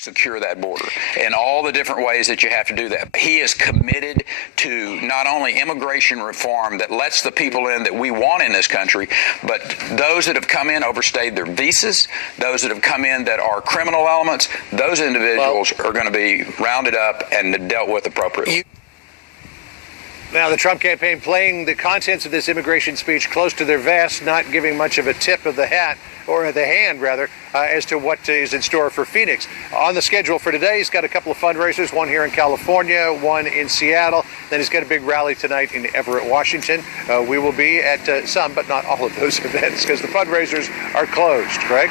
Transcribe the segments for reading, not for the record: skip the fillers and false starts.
secure that border and all the different ways that you have to do that. He is committed to not only immigration reform that lets the people in that we want in this country, but those that have come in overstayed their visas, those that have come in that are criminal elements, those individuals are going to be rounded up and dealt with appropriately. Now, the Trump campaign playing the contents of this immigration speech close to their vest, not giving much of a tip of the hat, or the hand, rather, as to what is in store for Phoenix. On the schedule for today, he's got a couple of fundraisers, one here in California, one in Seattle. Then he's got a big rally tonight in Everett, Washington. We will be at some, but not all of those events, because the fundraisers are closed. Greg?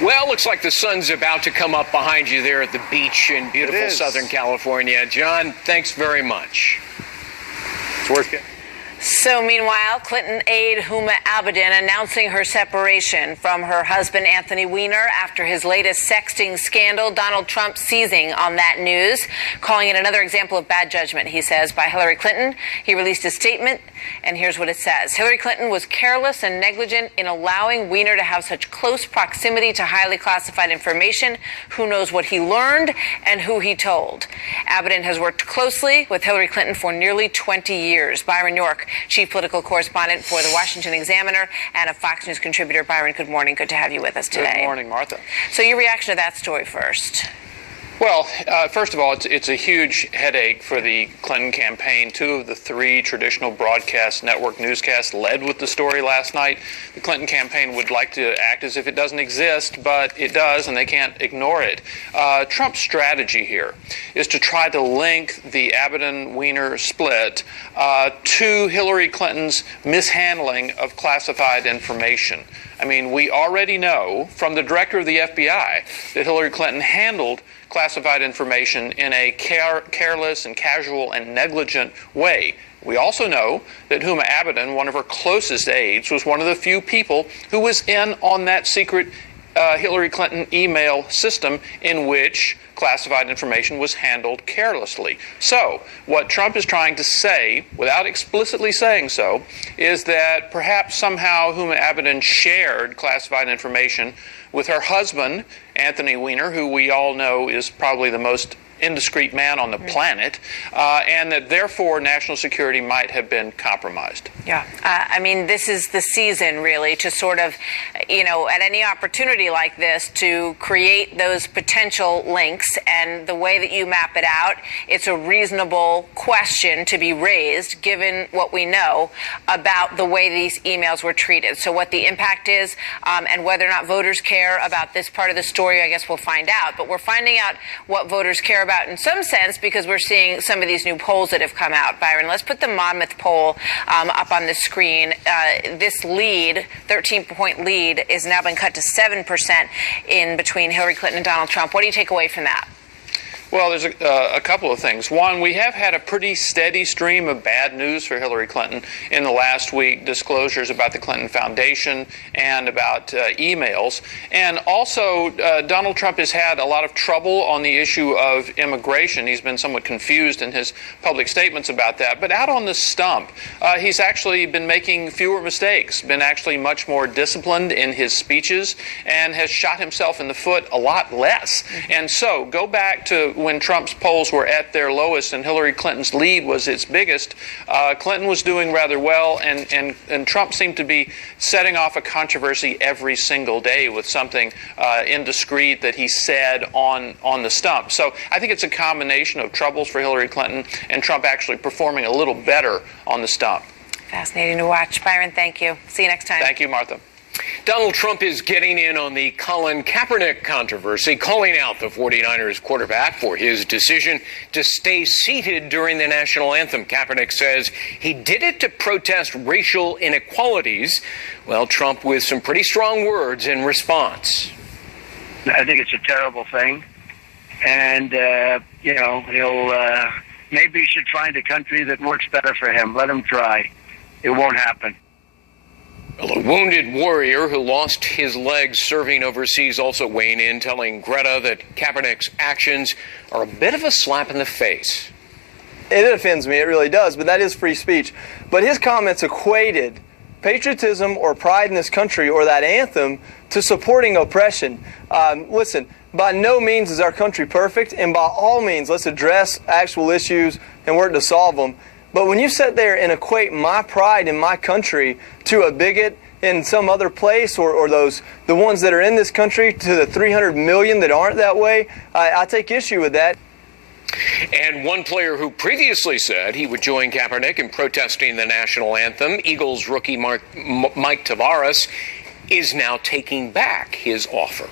Well, looks like the sun's about to come up behind you there at the beach in beautiful Southern California. John, thanks very much. It's worth it. So meanwhile, Clinton aide Huma Abedin announcing her separation from her husband Anthony Weiner after his latest sexting scandal. Donald Trump seizing on that news, calling it another example of bad judgment, he says, by Hillary Clinton. He released a statement, and here's what it says. Hillary Clinton was careless and negligent in allowing Weiner to have such close proximity to highly classified information. Who knows what he learned and who he told. Abedin has worked closely with Hillary Clinton for nearly 20 years. Byron York, chief political correspondent for the Washington Examiner and a Fox News contributor. Byron, good morning. Good to have you with us today. Good morning, Martha. So your reaction to that story first. Well, first of all, it's a huge headache for the Clinton campaign. Two of the three traditional broadcast network newscasts led with the story last night. The Clinton campaign would like to act as if it doesn't exist, but it does, and they can't ignore it. Trump's strategy here is to try to link the Abedin-Weiner split to Hillary Clinton's mishandling of classified information. I mean, we already know from the director of the FBI that Hillary Clinton handled classified information in a careless and casual and negligent way. We also know that Huma Abedin, one of her closest aides, was one of the few people who was in on that secret Hillary Clinton email system in which classified information was handled carelessly. So what Trump is trying to say, without explicitly saying so, is that perhaps somehow Huma Abedin shared classified information with her husband, Anthony Weiner, who we all know is probably the most indiscreet man on the planet, and that therefore national security might have been compromised. Yeah. I mean, this is the season, really, to sort of, you know, at any opportunity like this, to create those potential links. And the way that you map it out, it's a reasonable question to be raised, given what we know about the way these emails were treated. So what the impact is, and whether or not voters care about this part of the story, I guess we'll find out. But we're finding out what voters care about in some sense because we're seeing some of these new polls that have come out. Byron, let's put the Monmouth poll up on the screen. This lead, 13-point lead, is now been cut to 7% in between Hillary Clinton and Donald Trump. What do you take away from that? Well, there's a couple of things. One, we have had a pretty steady stream of bad news for Hillary Clinton in the last week, disclosures about the Clinton Foundation and about emails. And also, Donald Trump has had a lot of trouble on the issue of immigration. He's been somewhat confused in his public statements about that. But out on the stump, he's actually been making fewer mistakes, been actually much more disciplined in his speeches, and has shot himself in the foot a lot less. And so, go back to when Trump's polls were at their lowest and Hillary Clinton's lead was its biggest, Clinton was doing rather well, and Trump seemed to be setting off a controversy every single day with something indiscreet that he said on the stump. So I think it's a combination of troubles for Hillary Clinton and Trump actually performing a little better on the stump. Fascinating to watch. Byron, thank you. See you next time. Thank you, Martha. Donald Trump is getting in on the Colin Kaepernick controversy, calling out the 49ers quarterback for his decision to stay seated during the national anthem. Kaepernick says he did it to protest racial inequalities. Well, Trump with some pretty strong words in response. I think it's a terrible thing. And, you know, maybe he should find a country that works better for him. Let him try. It won't happen. Well, a wounded warrior who lost his legs serving overseas also weighing in, telling Greta that Kaepernick's actions are a bit of a slap in the face. It offends me, it really does, but that is free speech. But his comments equated patriotism or pride in this country or that anthem to supporting oppression. Listen, by no means is our country perfect, and by all means, let's address actual issues and work to solve them. But when you sit there and equate my pride in my country to a bigot in some other place, or the ones that are in this country to the 300 million that aren't that way, I take issue with that. And one player who previously said he would join Kaepernick in protesting the national anthem, Eagles rookie Mike Tavares, is now taking back his offer.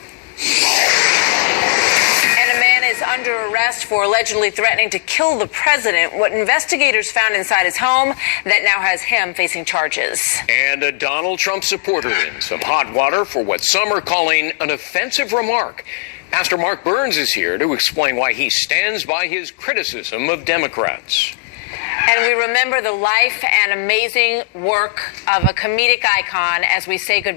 And a man is under arrest for allegedly threatening to kill the president, what investigators found inside his home that now has him facing charges. And a Donald Trump supporter in some hot water for what some are calling an offensive remark. Pastor Mark Burns is here to explain why he stands by his criticism of Democrats. And we remember the life and amazing work of a comedic icon as we say goodbye